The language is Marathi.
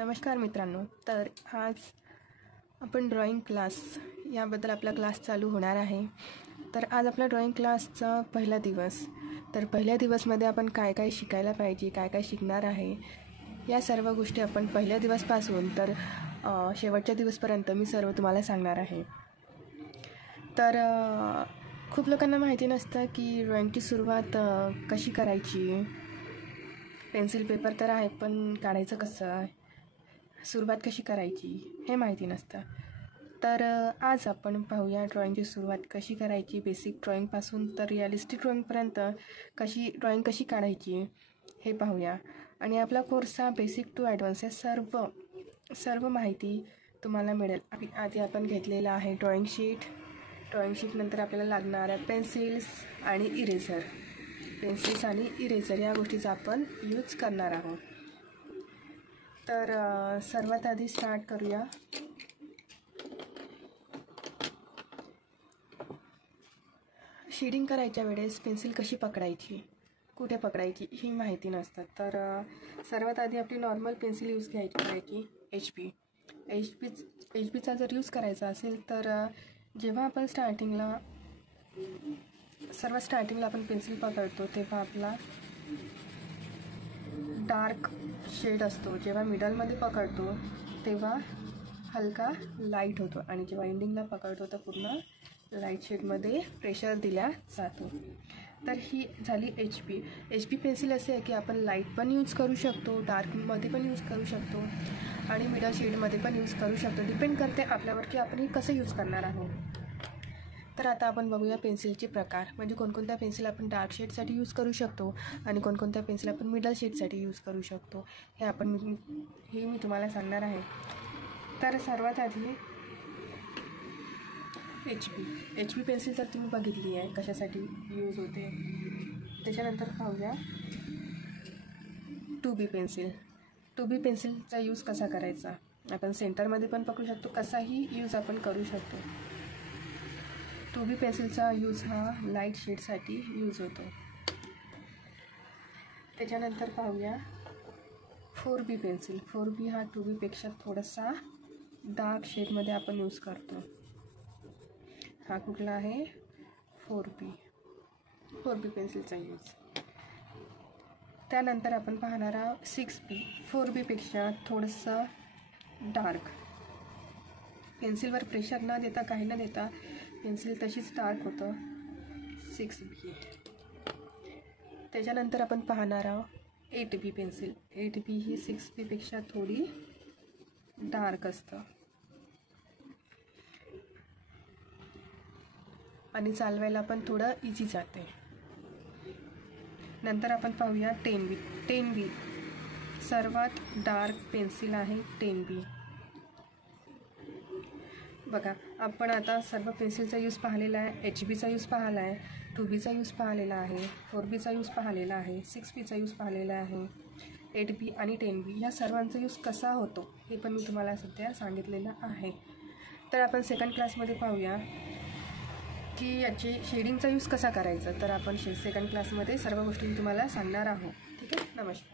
नमस्कार मित्रांनो. तर आज आपण ड्रॉइंग क्लास याबद्दल आपला क्लास चालू होणार आहे. तर आज आपला ड्रॉइंग क्लासचा पहिला दिवस. तर पहिल्या दिवसमध्ये आपण काय काय शिकायला पाहिजे, काय काय शिकणार आहे, या सर्व गोष्टी आपण पहिल्या दिवसपासून तर शेवटच्या दिवसपर्यंत मी सर्व तुम्हाला सांगणार आहे. तर खूप लोकांना माहिती नसतं की ड्रॉइंगची सुरुवात कशी करायची. पेन्सिल पेपर तर आहे, पण काढायचं कसं, सुरुवात कशी करायची हे माहिती नसतं. तर आज आपण पाहूया ड्रॉइंगची सुरुवात कशी करायची, बेसिक ड्रॉइंगपासून तर रिअलिस्टिक ड्रॉइंगपर्यंत ड्रॉइंग कशी काढायची हे पाहूया. आणि आपला कोर्स हा बेसिक टू ॲडव्हान्स या सर्व माहिती तुम्हाला मिळेल. आधी आपण घेतलेला आहे ड्रॉइंग शीट नंतर आपल्याला लागणाऱ्या पेन्सिल्स आणि इरेझर या गोष्टीचा आपण यूज करणार आहोत. तर सर्वात आधी स्टार्ट करूया. शेडिंग करायच्या वेळेस पेन्सिल कशी पकडायची, कुठे पकडायची ही माहिती नसतं. तर सर्वात आधी आपली नॉर्मल पेन्सिल यूज करायची एच बीचा जर यूज करायचा असेल तर जेव्हा आपण सर्वात स्टार्टिंगला आपण पेन्सिल पकडतो तेव्हा आपला डार्क शेड असतो. जेव्हा मिडलमध्ये पकडतो तेव्हा हलका लाईट होतो आणि जेव्हा एंडिंगला पकडतो तर पूर्ण लाईट शेडमध्ये प्रेशर दिला जातो. तर ही झाली एच बी पेन्सिल असे आहे की आपण लाईट पण यूज करू शकतो, डार्कमध्ये पण यूज करू शकतो आणि मिडल शेडमध्ये पण यूज करू शकतो. डिपेंड करते आपल्यावर की आपण हे कसं यूज करणार आहोत. तर आता आपण बघूया पेन्सिलचे प्रकार, म्हणजे कोणकोणत्या पेन्सिल आपण डार्क शेडसाठी यूज करू शकतो आणि कोणकोणत्या पेन्सिल आपण मिडल शेडसाठी यूज करू शकतो हे मी तुम्हाला सांगणार आहे. तर सर्वात आधी एच बी पेन्सिल तर तुम्ही बघितली आहे कशासाठी यूज होते. त्याच्यानंतर पाहूया टू बी पेन्सिलचा यूज कसा करायचा. आपण सेंटरमध्ये पण पकडू शकतो, कसाही यूज आपण करू शकतो. टू बी पेन्सिलचा यूज हा लाईट शेडसाठी यूज होतो. त्याच्यानंतर पाहूया 4B पेन्सिल. 4B हा 2Bपेक्षा थोडासा डार्क शेडमध्ये आपण यूज करतो. हा कुठला आहे 4B पेन्सिलचा यूज. त्यानंतर आपण पाहणार आहोत 6B. 4Bपेक्षा थोडंसं डार्क. पेन्सिलवर प्रेशर न देता काही न देता पेन्सिल तशीच डार्क होतं 6B. त्याच्यानंतर आपण पाहणार आहोत 8B पेन्सिल. 8B ही 6Bपेक्षा थोडी डार्क असतं आणि चालवायला पण थोडं इझी जाते. नंतर आपण पाहूया 10B. सर्वात डार्क पेन्सिल आहे 10B. बघा, आपण आता सर्व पेन्सिलचा यूज पाहिलेला आहे. एच बीचा यूज पाहिला आहे, 2Bचा यूज पाहिलेला आहे, 4Bचा यूज पाहिलेला आहे, 6Bचा यूज पाहिलेला आहे, 8B आणि 10B या सर्वांचा यूज कसा होतो हे पण मी तुम्हाला सध्या सांगितलेलं आहे. तर आपण सेकंड क्लासमध्ये पाहूया की याची शेडिंगचा यूज कसा करायचा. तर आपण सेकंड क्लासमध्ये सर्व गोष्टी तुम्हाला सांगणार आहोत. ठीक आहे. नमस्कार.